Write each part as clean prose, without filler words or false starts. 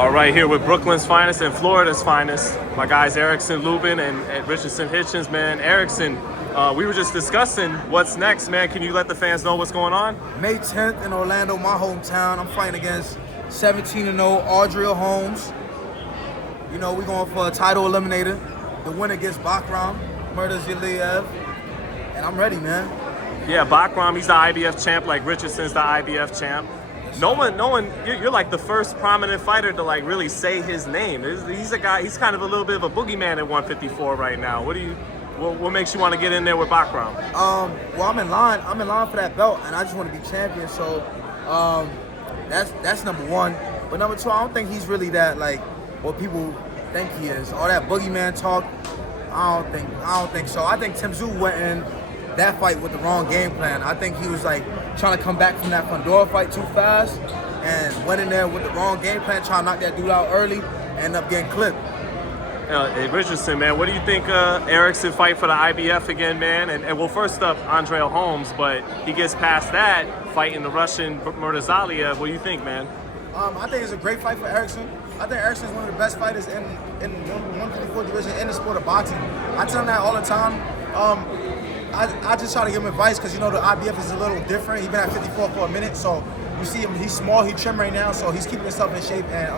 All right, here with Brooklyn's finest and Florida's finest, my guys Erickson Lubin and Richardson Hitchins, man. Erickson, we were just discussing what's next, man. Can you let the fans know what's going on? May 10th in Orlando, my hometown. I'm fighting against 17-0 Audrey Holmes. You know, we're going for a title eliminator. The winner gets Bahkram Murtazaliev. And I'm ready, man. Yeah, Bahkram, he's the IBF champ, like Richardson's the IBF champ. No one, you're like the first prominent fighter to like really say his name. He's a guy, he's kind of a little bit of a boogeyman at 154 right now. What makes you want to get in there with Bahkram? Well, I'm in line for that belt, and I just want to be champion. So, that's number one. But number two, I don't think he's really that like what people think he is. All that boogeyman talk, I don't think so. I think Tim Tszyu went in that fight with the wrong game plan. I think he was like trying to come back from that Fundora fight too fast and went in there with the wrong game plan, trying to knock that dude out early and end up getting clipped. Hey, Richardson, man, what do you think Erickson fight for the IBF again, man? And well, first up, Andre Holmes, but he gets past that, fighting the Russian Murtazaliev. What do you think, man? I think it's a great fight for Erickson. I think Erickson is one of the best fighters in the 154 division in the sport of boxing. I tell him that all the time. I just try to give him advice because, you know, the IBF is a little different. He's been at 54 for a minute, so you see him, he's small, he's trim right now, so he's keeping himself in shape, and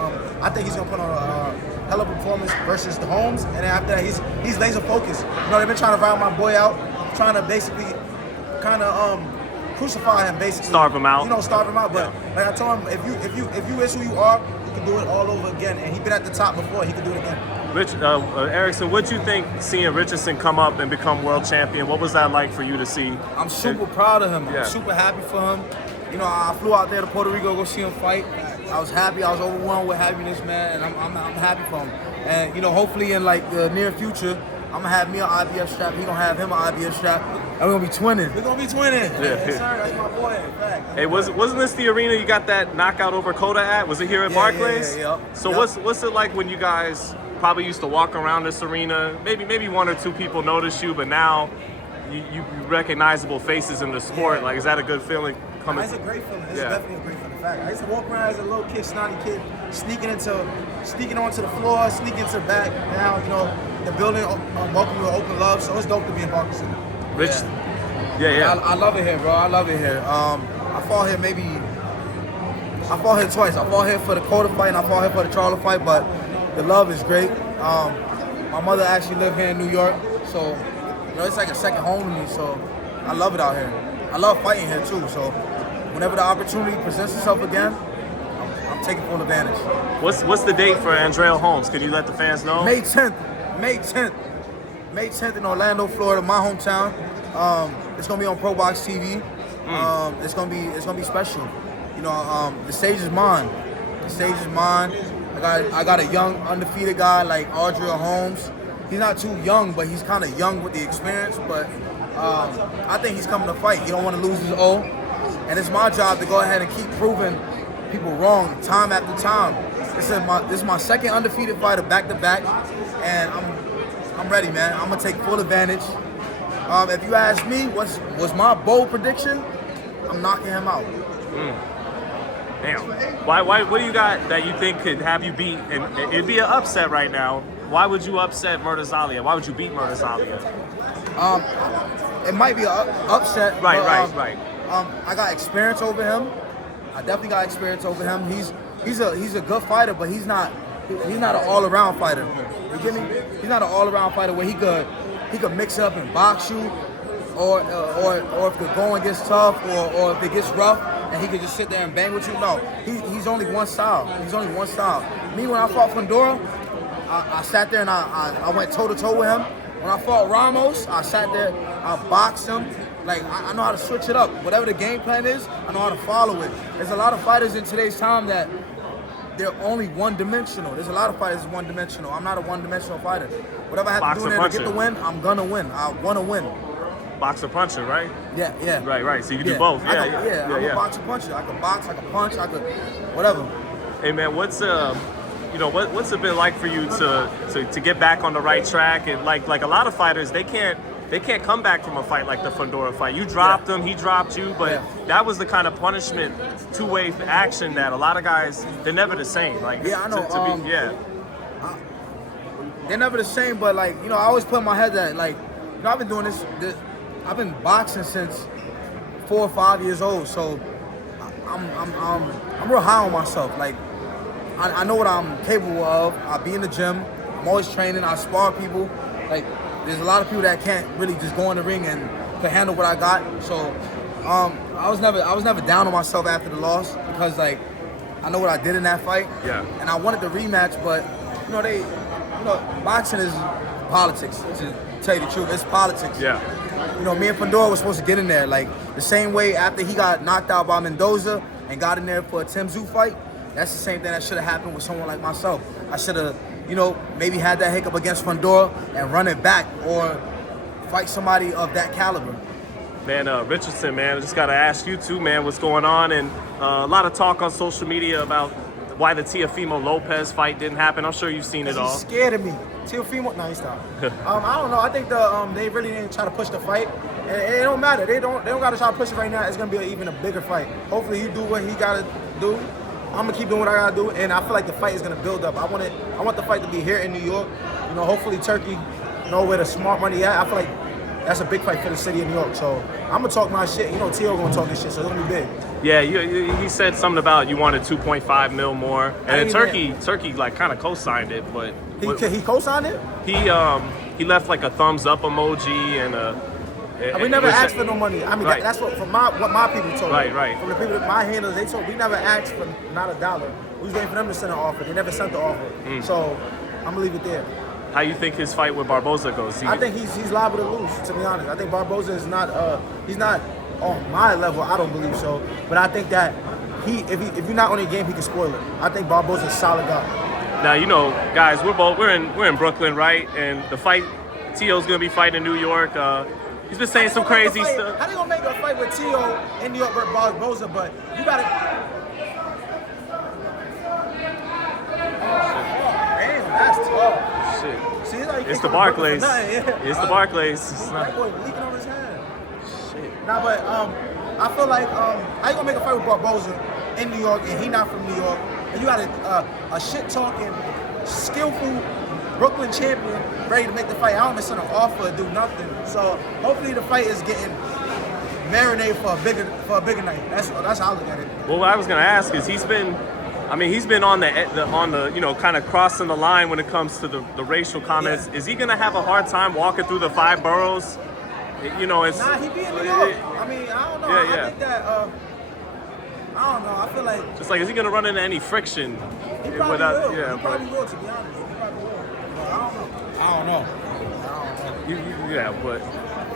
I think he's going to put on a hell of a performance versus the Holmes, and then after that, he's laser focused. You know, they've been trying to round my boy out, trying to basically kind of crucify him, basically. Starve him out. You know, starve him out, but like I told him, if you is who you are, you can do it all over again, and he's been at the top before, he can do it again. Erickson, what do you think seeing Richardson come up and become world champion? What was that like for you to see? I'm super proud of him. Yeah. I'm super happy for him. You know, I flew out there to Puerto Rico to go see him fight. I was happy. I was overwhelmed with happiness, man, and I'm happy for him. And, you know, hopefully in, like, the near future, I'm going to have me an IBF strap. He's going to have him an IBF strap. And we're going to be twinning. We're going to be twinning. Yeah. Yes, sir. That's my boy, in fact. Hey, wasn't this the arena you got that knockout over Coda at? Was it here at Barclays? Yeah. So what's it like when you guys probably used to walk around this arena? Maybe one or two people notice you, but now you recognizable faces in the sport. Yeah. Like, is that a good feeling? It's a great feeling. It's definitely a great feeling. Fact. I used to walk around as a little kid, snotty kid, sneaking onto the floor, sneaking to the back. Now, you know, the building welcome you with open love, so it's dope to be in Barclays. Rich, yeah. I love it here, bro. I love it here. I fought here twice. I fought here for the Coda fight and I fought here for the Charlo fight, but the love is great. My mother actually lived here in New York, so you know, it's like a second home to me, so I love it out here. I love fighting here too, so whenever the opportunity presents itself again, I'm taking full advantage. What's the date for Andre Holmes? Could you let the fans know? May 10th in Orlando, Florida, my hometown. It's gonna be on Pro Box TV. It's gonna be special. You know, the stage is mine. I got a young undefeated guy like Audrey Holmes. He's not too young, but he's kind of young with the experience. But I think he's coming to fight. He don't want to lose his O, and it's my job to go ahead and keep proving people wrong time after time. This is my second undefeated fighter back to back, and I'm ready, man. I'm gonna take full advantage. If you ask me, what's my bold prediction? I'm knocking him out. Damn. Why? What do you got that you think could have you beat? And it'd be an upset right now. Why would you upset Murtazaliev? Why would you beat Murtazaliev? It might be an upset. Right. I got experience over him. I definitely got experience over him. He's a good fighter, but he's not an all-around fighter. You get me? He's not an all-around fighter where he could mix up and box you, or if the going gets tough, or if it gets rough, and he could just sit there and bang with you. No, he's only one style. Me, when I fought Fundora, I sat there and I went toe-to-toe with him. When I fought Ramos, I sat there, I boxed him. Like, I know how to switch it up. Whatever the game plan is, I know how to follow it. There's a lot of fighters in today's time that they're only one-dimensional. There's a lot of fighters one-dimensional. I'm not a one-dimensional fighter. Whatever I have to do in there to get the win, I'm gonna win. I want to win. Boxer puncher, right? Yeah. Right. So you can do both. I'm a boxer puncher. I can box, I can punch, I could whatever. Hey man, what's it been like for you to get back on the right track? And like a lot of fighters, they can't they can't come back from a fight like the Fundora fight. You dropped him, he dropped you, but that was the kind of punishment, two-way action that a lot of guys, they're never the same. Like, yeah, I know. Yeah. They're never the same, but like, you know, I always put in my head that, like, you know, I've been doing this I've been boxing since 4 or 5 years old, so I'm real high on myself. Like, I know what I'm capable of. I be in the gym. I'm always training. I spar people. Like, there's a lot of people that can't really just go in the ring and can handle what I got. So, I was never down on myself after the loss because, like, I know what I did in that fight. Yeah. And I wanted the rematch, but boxing is politics. To tell you the truth, it's politics. Yeah. You know, me and Fundora were supposed to get in there, like, the same way after he got knocked out by Mendoza and got in there for a Tim Tszyu fight. That's the same thing that should have happened with someone like myself. I should have, you know, maybe had that hiccup against Fundora and run it back or fight somebody of that caliber. Man, Richardson, man, I just got to ask you too, man, what's going on? And a lot of talk on social media about why the Teofimo Lopez fight didn't happen. I'm sure you've seen it all. He's scared of me. Teofimo, no, he stopped. I don't know. I think they really didn't try to push the fight. And it don't matter. They don't got to try to push it right now. It's gonna be even a bigger fight. Hopefully, he do what he gotta do. I'm gonna keep doing what I gotta do, and I feel like the fight is gonna build up. I want the fight to be here in New York. You know, hopefully Turkey know where the smart money at. I feel like that's a big fight for the city of New York. So I'm gonna talk my shit. You know, Teo gonna talk his shit, so it's gonna be big. Yeah, he said something about you wanted 2.5 mil more, and then Turkey like kind of co-signed it, but he co-signed it. He left like a thumbs up emoji and we never asked for no money. I mean, right. that's what my people told me. Right. From the people, my handlers, they told we never asked for not a dollar. We was waiting for them to send an offer. They never sent the offer. So I'm gonna leave it there. How you think his fight with Barboza goes? I think he's liable to lose. To be honest, I think Barboza is not. He's not on my level. I don't believe so. But I think that if you're not on your game, he can spoil it. I think Barboza's a solid guy. Now, you know, guys, we're in Brooklyn, right? And the fight, Teo's gonna be fighting in New York. He's been saying some crazy stuff. How they gonna make a fight with Teo in New York with Barboza? But you gotta. Damn, that's tough. Shit. See, like It's the Barclays. Yeah. It's the Barclays. It's not... That boy leaking on his hand. Shit. Nah, but I feel like how you gonna make a fight with Barboza in New York and he not from New York? And you got a shit talking, skillful Brooklyn champion ready to make the fight. I don't miss an offer or do nothing. So hopefully the fight is getting marinated for a bigger night. That's how I look at it. Well, what I was gonna ask is he's been on the you know, kind of crossing the line when it comes to the racial comments. Yeah. Is he gonna have a hard time walking through the 5 boroughs? You know, it's Nah, he be in New York. I mean, I don't know. Yeah. I think that I don't know. I feel like just like, is he gonna run into any friction? he probably will. Yeah, He probably will, to be honest. He probably will. But I don't know. Yeah, but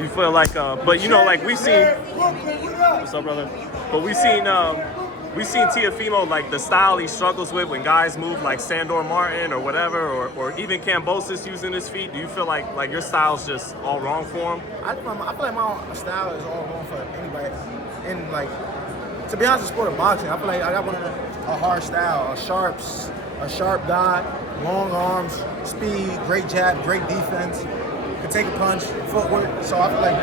you feel like, but you know, like we've seen. What's up, brother? But we've seen Teofimo, like the style he struggles with when guys move like Sandor Martin or whatever, or even Kambosos using his feet. Do you feel like your style's just all wrong for him? I feel like my style is all wrong for anybody. And like, to be honest, the sport of boxing, I feel like I got a hard style, a sharp guy, long arms, speed, great jab, great defense, can take a punch, footwork. So I feel like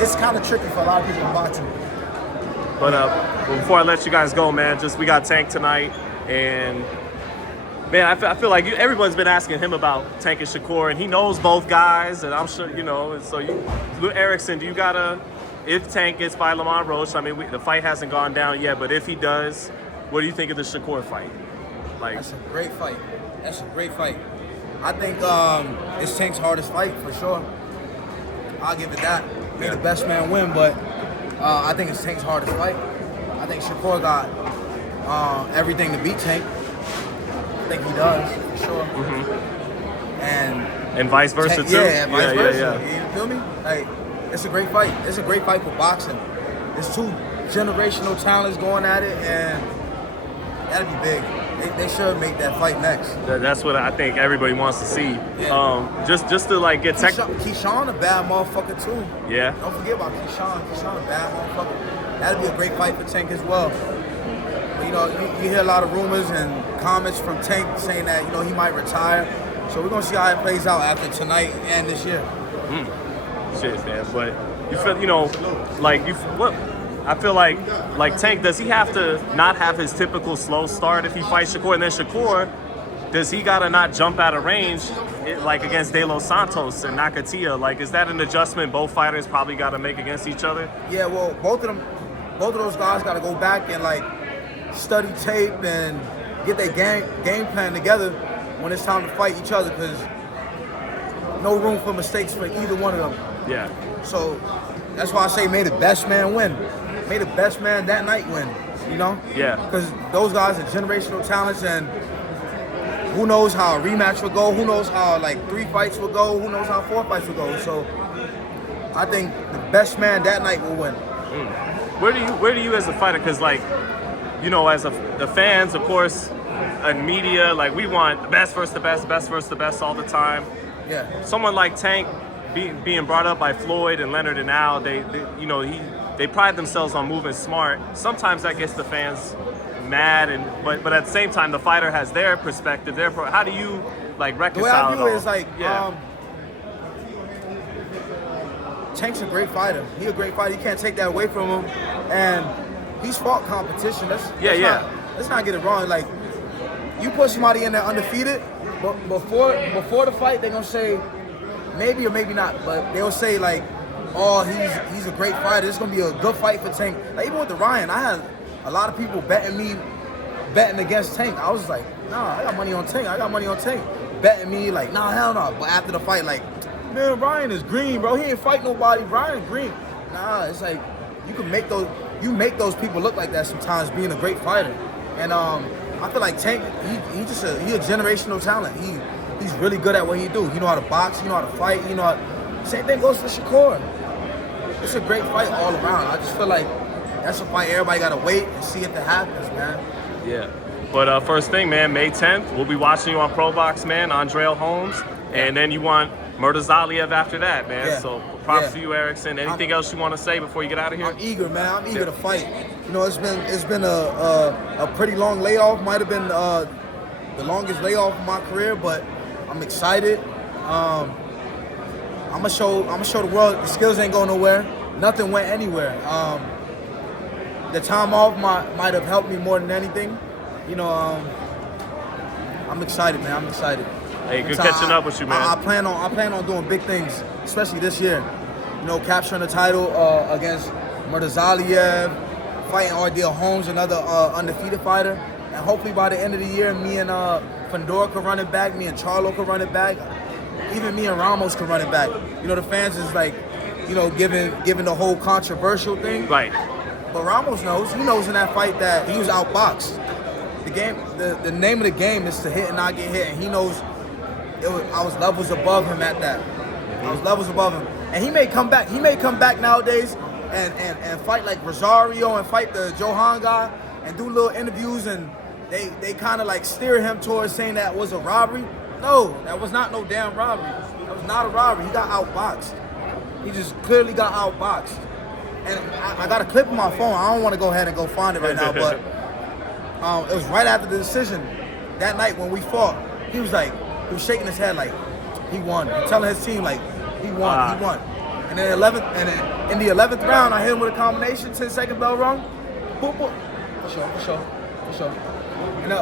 it's kind of tricky for a lot of people in boxing. But before I let you guys go, man, we got Tank tonight, and man, I feel like everyone's been asking him about Tank and Shakur, and he knows both guys, and I'm sure, you know, and so Erickson, if Tank gets by Lamont Roach, I mean, the fight hasn't gone down yet, but if he does, what do you think of the Shakur fight? Like, That's a great fight. I think it's Tank's hardest fight for sure. I'll give it that. May the best man win, but I think it's Tank's hardest fight. I think Shakur got everything to beat Tank. I think he does, for sure. Mm-hmm. And vice versa, too? Yeah, vice versa. Yeah. You feel me? Like, it's a great fight. It's a great fight for boxing. There's 2 generational talents going at it, and that'll be big. They should make that fight next. That's what I think everybody wants to see. Yeah. Just to like get Keyshawn a bad motherfucker too. Yeah. Don't forget about Keyshawn. Keyshawn a bad motherfucker. That'd be a great fight for Tank as well. But you know, you hear a lot of rumors and comments from Tank saying that, you know, he might retire. So we're gonna see how it plays out after tonight and this year. Shit, man. But you feel, you know, like what? I feel like Tank, does he have to not have his typical slow start if he fights Shakur? And then Shakur, does he gotta not jump out of range like against De Los Santos and Nakatia? Like, is that an adjustment both fighters probably gotta make against each other? Yeah, well, both of those guys gotta go back and like study tape and get their game plan together when it's time to fight each other, because no room for mistakes for either one of them. Yeah. So that's why I say may the best man win. May the best man that night win, you know? Yeah. Because those guys are generational talents, and who knows how a rematch will go, who knows how like 3 fights will go, who knows how 4 fights will go. So I think the best man that night will win. Where do you as a fighter, because like, you know, as the fans, of course, and media, like we want the best versus the best, best versus the best all the time. Yeah. Someone like Tank being brought up by Floyd and Leonard and Al, they you know, they pride themselves on moving smart. Sometimes that gets the fans mad, but at the same time, the fighter has their perspective. Therefore, how do you like reconcile The way I view it it is like, Tank's a great fighter. He's a great fighter. You can't take that away from him. And he's fought competition. Let's not get it wrong. Like, you put somebody in there undefeated, but before the fight, they're gonna say maybe or maybe not, but they'll say like, oh, he's a great fighter. It's gonna be a good fight for Tank. Like, even with the Ryan, I had a lot of people betting against Tank. I was like, nah, I got money on Tank. Betting me like, nah, hell no. But after the fight, like, man, Ryan is green, bro. He ain't fight nobody. Ryan green. Nah, it's like you make those people look like that sometimes, being a great fighter. And I feel like Tank, he's a generational talent. He's really good at what he do. He know how to box. He know how to fight. Same thing goes for Shakur. It's a great fight all around. I just feel like that's a fight everybody gotta wait and see if it happens, man. Yeah. But first thing, man, May 10th, we'll be watching you on Pro Box, man, Andrell Holmes, and then you want Murtazaliev after that, man. Yeah. So props to you, Erickson. Anything else you want to say before you get out of here? I'm eager, man. I'm eager to fight. You know, it's been a pretty long layoff. Might have been the longest layoff of my career, but I'm excited. I'm gonna show the world the skills ain't going nowhere. Nothing went anywhere. The time off might have helped me more than anything. You know, I'm excited, man. I'm excited. Hey, good catching up with you, man. I plan on doing big things, especially this year. You know, capturing the title against Murtazaliev, fighting Ardell Holmes, another undefeated fighter, and hopefully by the end of the year, me and Fandora could run it back, me and Charlo could run it back, even me and Ramos could run it back. You know, the fans is like, you know, given the whole controversial thing. Right. But Ramos knows. He knows in that fight that he was outboxed. The name of the game is to hit and not get hit, and he knows I was levels above him at that. I was levels above him, and he may come back. He may come back nowadays and fight like Rosario and fight the Johan guy and do little interviews, and they kind of like steer him towards saying that was a robbery. No, that was not no damn robbery. That was not a robbery. He got outboxed. He just clearly got outboxed. And I got a clip on my phone. I don't want to go ahead and go find it right now, but it was right after the decision that night when we fought. He was shaking his head like he won. He's telling his team like he won, he won. And then in the 11th round, I hit him with a combination, 10-second bell rung. Boop, boop. For sure. And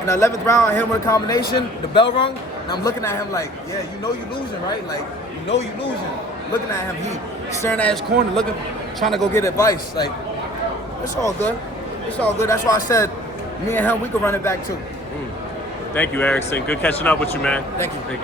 in the 11th round, I hit him with a combination, the bell rung, and I'm looking at him like, yeah, you know you losing, right? Like, you know you losing. Looking at him, he staring at his corner, trying to go get advice. Like, it's all good. It's all good. That's why I said, me and him, we could run it back too. Thank you, Erickson. Good catching up with you, man. Thank you.